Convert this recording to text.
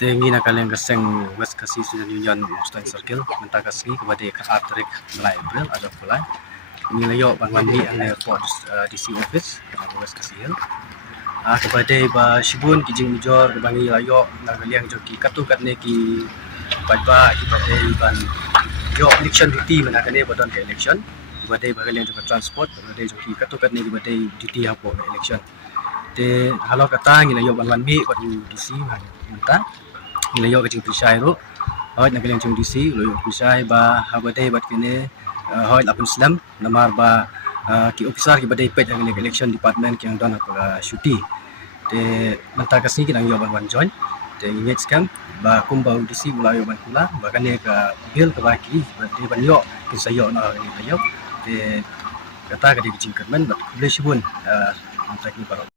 Tengi nak kalian keseng West Kasih Student Union Student Circle mentah kasih kepada Atrik mulai April ada mulai ini layo bangun ni ane for DC office West Kasih kepada ba Shibun kijing mijor kebangi layo nak kalian joki katu kat ne ki ba kepada ban yo election duty mana kene bodon ke election kepada ba kalian juga transport kepada joki katu kat ne kepada duty apa election te halo kata ngi layo bangun mi kat DC mentah nilayo kecing pisai ro hoy nak kalian cung DC layo pisai ba habade bat kene hoy lapun Islam namar ba ki officer ki badai pet yang election department yang don apa syuti te mentah kasih kita yo ban join te inget scam ba kumbau DC mulayo ban kula ba kane ka bil ka baki badai ban yo pisayo na ni layo te kata ka di kecing kermen bat kulish bun mentah ki paro